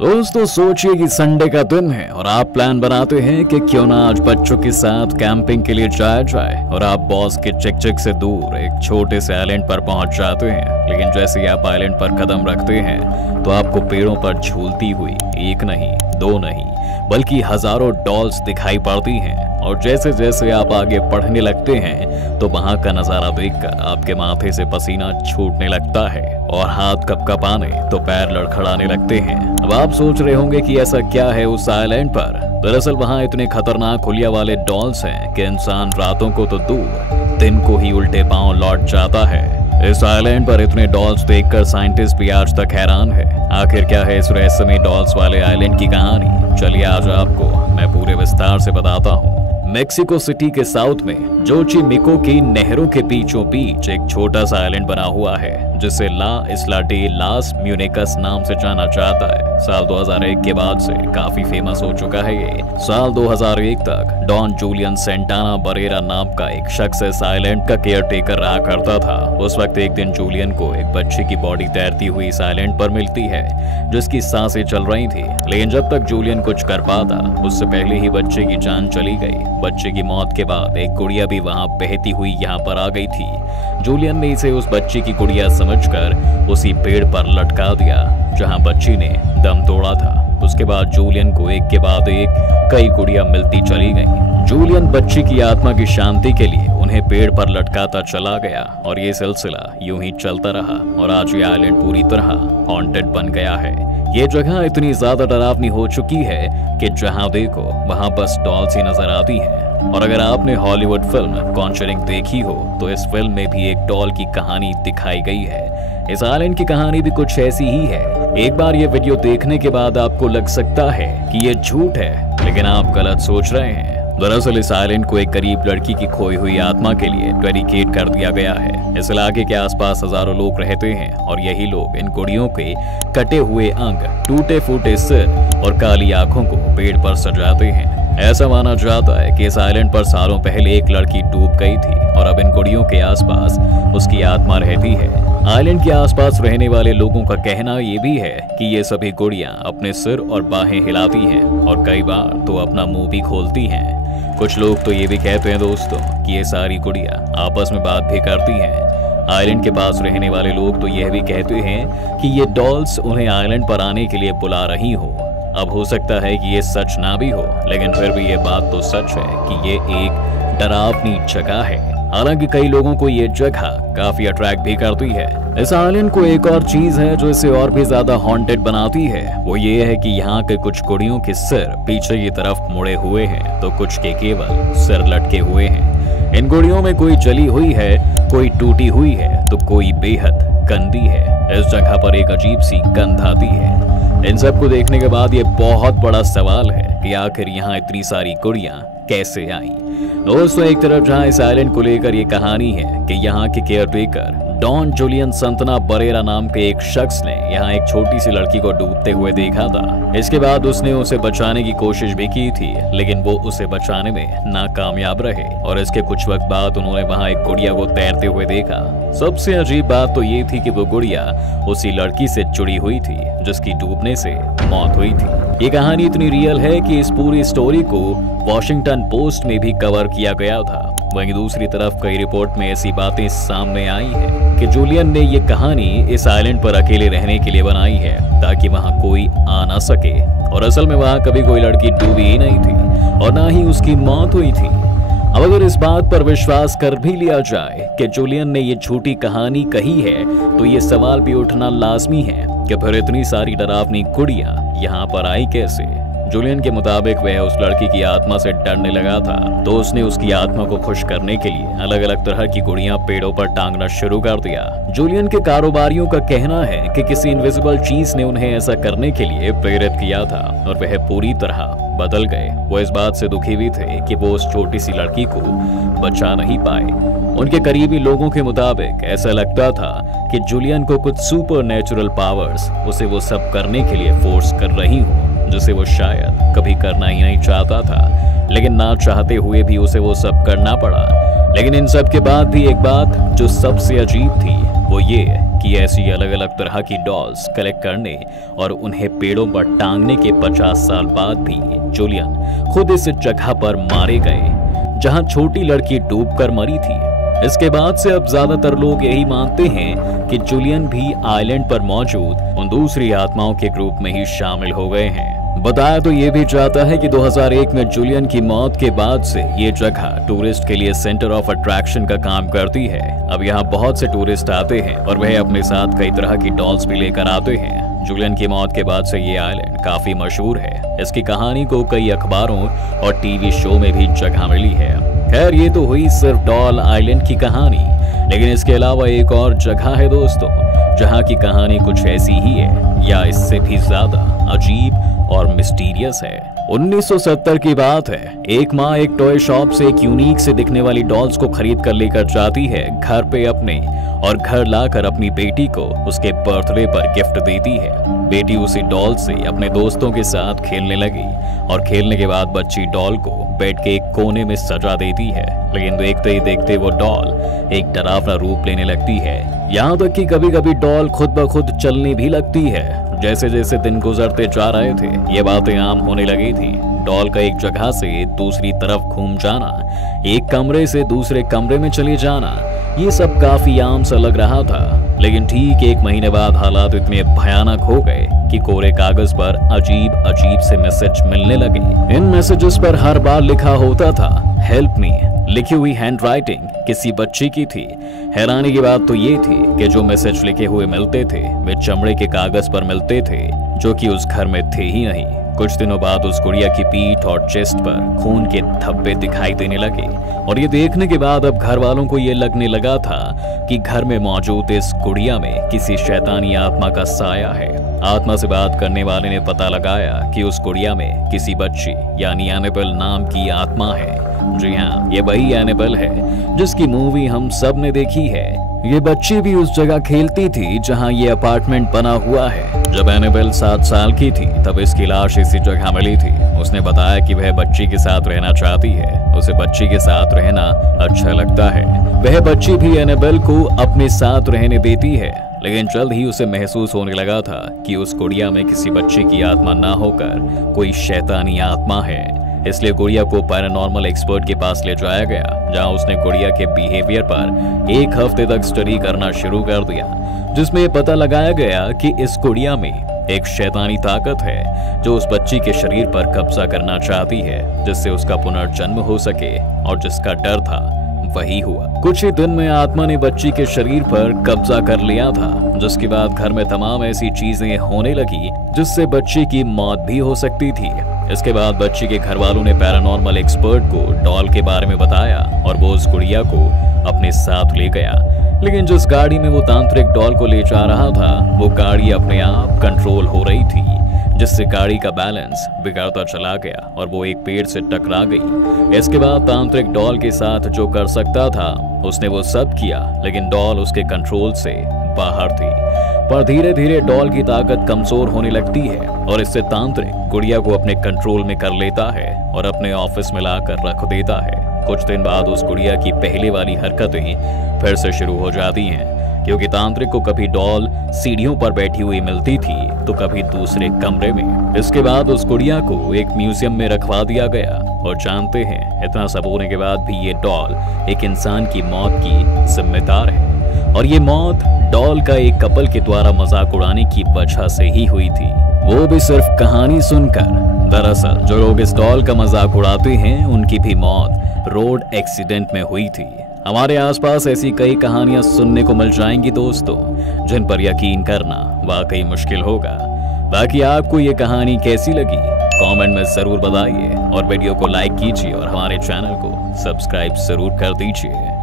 दोस्तों सोचिए कि संडे का दिन है और आप प्लान बनाते हैं कि क्यों ना आज बच्चों के साथ कैंपिंग के लिए जाया जाए और आप बॉस के चिक चिक से दूर एक छोटे से आइलैंड पर पहुंच जाते हैं। लेकिन जैसे ही आप आइलैंड पर कदम रखते हैं तो आपको पेड़ों पर झूलती हुई एक नहीं दो नहीं बल्कि हजारों डॉल्स दिखाई पड़ती हैं। और जैसे जैसे आप आगे बढ़ने लगते हैं तो वहां का नजारा देखकर आपके माथे से पसीना छूटने लगता है और हाथ कपकपाने तो पैर लड़खड़ाने लगते हैं। अब आप सोच रहे होंगे कि ऐसा क्या है उस आइलैंड पर। दरअसल वहां इतने खतरनाक हुलिया वाले डॉल्स हैं कि इंसान रातों को तो दूर दिन को ही उल्टे पांव लौट जाता है। इस आइलैंड पर इतने डॉल्स देखकर साइंटिस्ट भी आज तक हैरान है। आखिर क्या है इस रहस्यमय डॉल्स वाले आइलैंड की कहानी, चलिए आज आपको मैं पूरे विस्तार से बताता हूँ। मेक्सिको सिटी के साउथ में जोचिमिको की नहरों के बीचों बीच एक छोटा सा आइलैंड बना हुआ है जिसे ला इस्ला डे लास म्यूनिकस नाम से जाना जाता है। साल 2001 के बाद से काफी फेमस हो चुका है ये। साल 2001 तक डॉन जूलियन सेंटाना बरेरा नाम का एक शख्स इस आइलैंड का केयर टेकर रहा करता था। उस वक्त एक दिन जूलियन को एक बच्चे की बॉडी तैरती हुई इस आइलैंड पर मिलती है जिसकी सांसें चल रही थी। लेकिन जब तक जूलियन कुछ कर पाता उससे पहले ही बच्चे की जान चली गई। बच्चे की मौत के बाद एक गुड़िया भी वहां बहती हुई यहाँ पर आ गई थी। जूलियन ने इसे उस बच्ची की गुड़िया समझकर उसी पेड़ पर लटका दिया जहां बच्ची ने दम तोड़ा था। उसके बाद जूलियन को एक के बाद एक कई गुड़िया मिलती चली गईं। जूलियन बच्ची की आत्मा की शांति के लिए उन्हें पेड़ पर लटकाता चला गया और ये सिलसिला यूं ही चलता रहा और आज ये आइलैंड पूरी तरह हॉन्टेड बन गया है। ये जगह इतनी ज्यादा डरावनी हो चुकी है कि जहां देखो वहां बस डॉल्स ही नजर आती हैं। और अगर आपने हॉलीवुड फिल्म कॉन्जरिंग देखी हो तो इस फिल्म में भी एक डॉल की कहानी दिखाई गई है। इस आइलैंड की कहानी भी कुछ ऐसी ही है। एक बार ये वीडियो देखने के बाद आपको लग सकता है कि ये झूठ है, लेकिन आप गलत सोच रहे हैं। दरअसल इस आइलैंड को एक गरीब लड़की की खोई हुई आत्मा के लिए डेडिकेट कर दिया गया है। इस इलाके के आसपास हजारों लोग रहते हैं और यही लोग इन गुड़ियों के कटे हुए अंग, टूटे फूटे सिर और काली आंखों को पेड़ पर सजाते हैं। ऐसा माना जाता है कि इस आइलैंड पर सालों पहले एक लड़की डूब गई थी और अब इन गुड़ियों के आसपास उसकी आत्मा रहती है। आइलैंड के आसपास रहने वाले लोगों का कहना ये भी है कि ये सभी गुड़ियां अपने सिर और बाहें हिलाती हैं और कई बार तो अपना मुंह भी खोलती हैं। कुछ लोग तो ये भी कहते हैं दोस्तों कि ये सारी गुड़ियां आपस में बात भी करती हैं। आइलैंड के पास रहने वाले लोग तो यह भी कहते हैं कि ये डॉल्स उन्हें आइलैंड पर आने के लिए बुला रही हो। अब हो सकता है कि ये सच ना भी हो, लेकिन फिर भी ये बात तो सच है कि ये एक डरावनी जगह है। हालांकि कई लोगों को ये जगह काफी अट्रैक्ट भी करती है। इस आइलैंड को एक और चीज है जो इसे और भी ज्यादा हॉन्टेड बनाती है, वो ये है कि यहाँ के कुछ गुड़ियों के सिर पीछे की तरफ मुड़े हुए हैं तो कुछ के केवल सिर लटके हुए हैं। इन गुड़ियों में कोई जली हुई है, कोई टूटी हुई है तो कोई बेहद गंदी है। इस जगह पर एक अजीब सी गंध आती है। इन सब को देखने के बाद ये बहुत बड़ा सवाल है कि आखिर यहाँ इतनी सारी गुड़ियां कैसे आई। दोस्तों एक तरफ जहां इस आइलैंड को लेकर ये कहानी है कि यहाँ के caretaker Don Julian Santana Barrera नाम के एक शख्स ने यहाँ एक छोटी सी लड़की को डूबते हुए देखा था। इसके बाद उसने उसे बचाने की कोशिश भी की थी, लेकिन वो उसे बचाने में नाकामयाब रहे और इसके कुछ वक्त बाद उन्होंने वहाँ एक गुड़िया को तैरते हुए देखा। सबसे अजीब बात तो ये थी कि वो गुड़िया उसी लड़की से जुड़ी हुई थी जिसकी डूबने से मौत हुई थी। ये कहानी इतनी रियल है कि इस पूरी स्टोरी को वॉशिंगटन पोस्ट में भी कवर किया गया था। वहीं दूसरी तरफ कई रिपोर्ट में ऐसी बातें सामने आई है कि जूलियन ने ये कहानी इस आइलैंड पर अकेले रहने के लिए बनाई है ताकि वहां कोई आ ना सके, और असल में वहां कभी कोई लड़की डूबी ही नहीं थी और ना ही उसकी मौत हुई थी। अब अगर इस बात पर विश्वास कर भी लिया जाए कि जूलियन ने ये झूठी कहानी कही है तो ये सवाल भी उठना लाजमी है कि फिर इतनी सारी डरावनी गुड़ियां यहाँ पर आई कैसे। जूलियन के मुताबिक वह उस लड़की की आत्मा से डरने लगा था तो उसने उसकी आत्मा को खुश करने के लिए अलग अलग तरह की गुड़ियां पेड़ों पर टांगना शुरू कर दिया। जूलियन के कारोबारियों का कहना है कि किसी इनविजिबल चीज ने उन्हें ऐसा करने के लिए प्रेरित किया था और वह पूरी तरह बदल गए। वो इस बात से दुखी भी थे कि वो उस छोटी सी लड़की को बचा नहीं पाए। उनके करीबी लोगों के मुताबिक ऐसा लगता था कि जूलियन को कुछ सुपर नेचुरल पावर्स उसे वो सब करने के लिए फोर्स कर रही हो जिसे वो शायद कभी करना ही नहीं चाहता था, लेकिन ना चाहते हुए भी उसे वो सब करना पड़ा। लेकिन इन सब के बाद भी एक बात जो सबसे अजीब थी वो ये की ऐसी अलग अलग तरह की डॉल्स कलेक्ट करने और उन्हें पेड़ों पर टांगने के 50 साल बाद भी जूलियन खुद इस जगह पर मारे गए जहां छोटी लड़की डूबकर मरी थी। इसके बाद से अब ज्यादातर लोग यही मानते हैं कि जूलियन भी आइलैंड पर मौजूद उन दूसरी आत्माओं के ग्रुप में ही शामिल हो गए हैं। बताया तो ये भी जाता है कि 2001 में जूलियन की मौत के बाद से ये जगह टूरिस्ट के लिए सेंटर ऑफ अट्रैक्शन का काम करती है। अब यहाँ बहुत से टूरिस्ट आते हैं और वह अपने साथ कई तरह की डॉल्स भी लेकर आते हैं। जूलियन की मौत के बाद से ये आइलैंड काफी मशहूर है। इसकी कहानी को कई अखबारों और टीवी शो में भी जगह मिली है। खैर, ये तो हुई सिर्फ डॉल आइलैंड की कहानी, लेकिन इसके अलावा एक और जगह है दोस्तों जहां की कहानी कुछ ऐसी ही है या इससे भी ज्यादा अजीब और मिस्टीरियस है। 1970 की बात है। एक माँ एक टॉय शॉप से एक यूनिक से दिखने वाली डॉल्स को खरीद कर लेकर जाती है घर पे अपने, और घर लाकर अपनी बेटी को उसके बर्थडे पर गिफ्ट देती है। बेटी उसी डॉल से अपने दोस्तों के साथ खेलने लगी और खेलने के बाद बच्ची डॉल को बेड के एक कोने में सजा देती है, लेकिन देखते ही देखते वो डॉल एक डरावना रूप लेने लगती है। यहाँ तक कि कभी कभी डॉल खुद ब खुद चलने भी लगती है। जैसे जैसे दिन गुजरते जा रहे थे ये बातें आम होने लगी थी। डॉल का एक जगह से दूसरी तरफ घूम जाना, एक कमरे से दूसरे कमरे में चले जाना, ये सब काफी आम सा लग रहा था। लेकिन ठीक 1 महीने बाद हालात इतने भयानक हो गए कि कोरे कागज पर अजीब अजीब से मैसेज मिलने लगे। इन मैसेजेस पर हर बार लिखा होता था हेल्प मी। लिखी हुई हैंडराइटिंग किसी बच्ची की थी। हैरानी की बात तो ये थी कि जो मैसेज लिखे हुए मिलते थे वे चमड़े के कागज पर मिलते थे, जो कि उस घर में थे ही नहीं। कुछ दिनों बाद उस गुड़िया की पीठ और चेस्ट पर खून के धब्बे दिखाई देने लगे, और ये देखने के बाद अब घर वालों को ये लगने लगा था कि घर में मौजूद इस गुड़िया में किसी शैतानी आत्मा का साया है। आत्मा से बात करने वाले ने पता लगाया कि उस गुड़िया में किसी बच्ची यानी एनेबल नाम की आत्मा है। जी हाँ, ये वही एनेबल है जिसकी मूवी हम सब ने देखी है। ये बच्ची भी उस जगह खेलती थी जहाँ ये अपार्टमेंट बना हुआ है। जब एनेबल 7 साल की थी तब इसकी लाश इसी जगह मिली थी। उसने बताया कि वह बच्ची के साथ रहना चाहती है, उसे बच्ची के साथ रहना अच्छा लगता है। वह बच्ची भी एनेबल को अपने साथ रहने देती है, लेकिन जल्द ही उसे महसूस होने लगा था कि उस गुड़िया में किसी बच्चे की आत्मा ना होकर कोई शैतानी आत्मा है। इसलिए गुड़िया को पैरानॉर्मल एक्सपर्ट के पास ले जाया गया, जहां उसने गुड़िया के बिहेवियर पर 1 हफ्ते तक स्टडी करना शुरू कर दिया, जिसमें पता लगाया गया कि इस गुड़िया में एक शैतानी ताकत है जो उस बच्ची के शरीर पर कब्जा करना चाहती है, जिससे उसका पुनर्जन्म हो सके, और जिसका डर था वही हुआ। कुछ ही दिन में आत्मा ने बच्ची के शरीर पर कब्जा कर लिया था, जिसके बाद घर में तमाम ऐसी चीजें होने लगी जिससे बच्ची की मौत भी हो सकती थी। इसके बाद बच्ची के घर वालों ने पैरानॉर्मल एक्सपर्ट को डॉल के बारे में बताया और वो उस गुड़िया को अपने साथ ले गया। लेकिन जिस गाड़ी में वो तांत्रिक डॉल को ले जा रहा था वो गाड़ी अपने आप कंट्रोल हो रही थी, जिससे गाड़ी का बैलेंस बिगड़ता चला गया और वो एक पेड़ से टकरा गई। इसके बाद तांत्रिक डॉल के साथ जो कर सकता था उसने वो सब किया, लेकिन डॉल उसके कंट्रोल से बाहर थी। पर धीरे धीरे डॉल की ताकत कमजोर होने लगती है और इससे तांत्रिक गुड़िया को अपने कंट्रोल में कर लेता है और अपने ऑफिस में लाकर रख देता है। कुछ दिन बाद उस गुड़िया की पहले वाली हरकतें फिर से शुरू हो जाती हैं, क्योंकि तांत्रिक को कभी डॉल सीढ़ियों पर बैठी हुई मिलती थी तो कभी दूसरे कमरे में। इसके बाद उस गुड़िया को एक म्यूजियम में रखवा दिया गया, और जानते हैं इतना सब होने के बाद भी ये डॉल एक इंसान की मौत की जिम्मेदार है, और ये मौत डॉल का एक कपल के द्वारा मजाक उड़ाने की वजह से ही हुई थी, वो भी सिर्फ कहानी सुनकर। दरअसल जो लोग इस डॉल का मजाक उड़ाते हैं उनकी भी मौत रोड एक्सीडेंट में हुई थी। हमारे आसपास ऐसी कई कहानियां सुनने को मिल जाएंगी दोस्तों, जिन पर यकीन करना वाकई मुश्किल होगा। बाकी आपको ये कहानी कैसी लगी कमेंट में जरूर बताइए, और वीडियो को लाइक कीजिए और हमारे चैनल को सब्सक्राइब जरूर कर दीजिए।